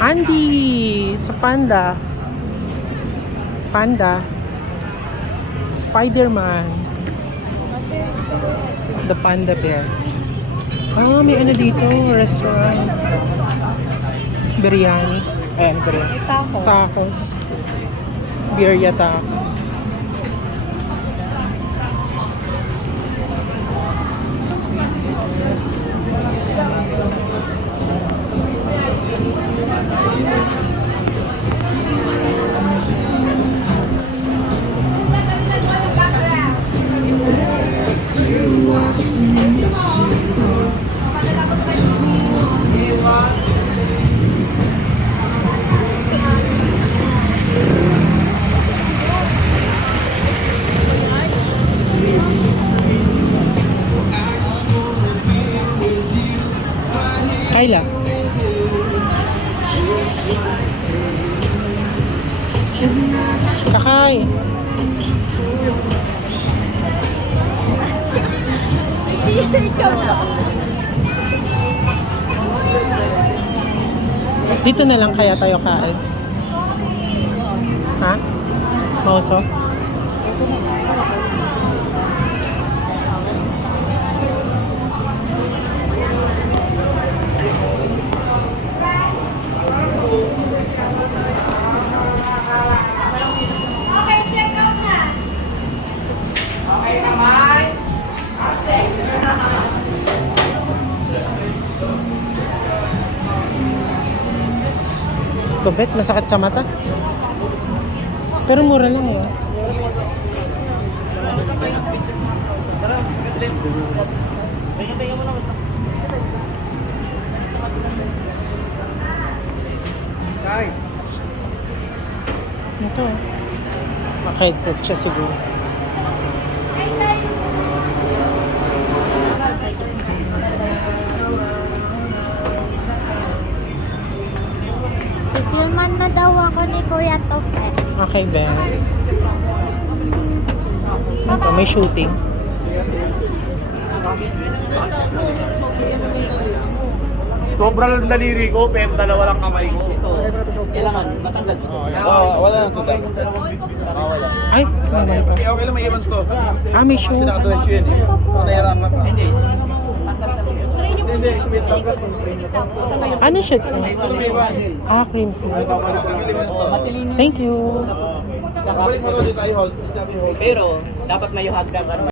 Andy! Sa Panda. Panda. Spider-Man. The Panda Bear. Ah, may ano dito. Restaurant. Biryani. Ayan, biryani. Tacos. Birria tacos. Kayla. Kakay. Dito na lang kaya tayo kain. Ha? Mauso? Okay, check out na. Okay naman. Kubet, masakit sa mata. Pero mura lang eh. Ito. Maka-headset siya siguro. Filman na daw ako ni Kuya Topet. Okay, Ben. Ito, may shooting. Sobrang daliri ko, pero dalawa lang kamay ko. Kailangan matanggal dito. Wala nang tutal. Wala. Ay, naman pa. Okay lang, may events to. Ah, may show. Sinakatuwensyo yun eh. Kung nahirapan ka. Hindi. Tanggal talaga yun. Hindi, sumis lang. Ano siya? Ah, crimson. Matilim. Thank you. Balik mo doon dito, i-hold. Pero, dapat may hug ka.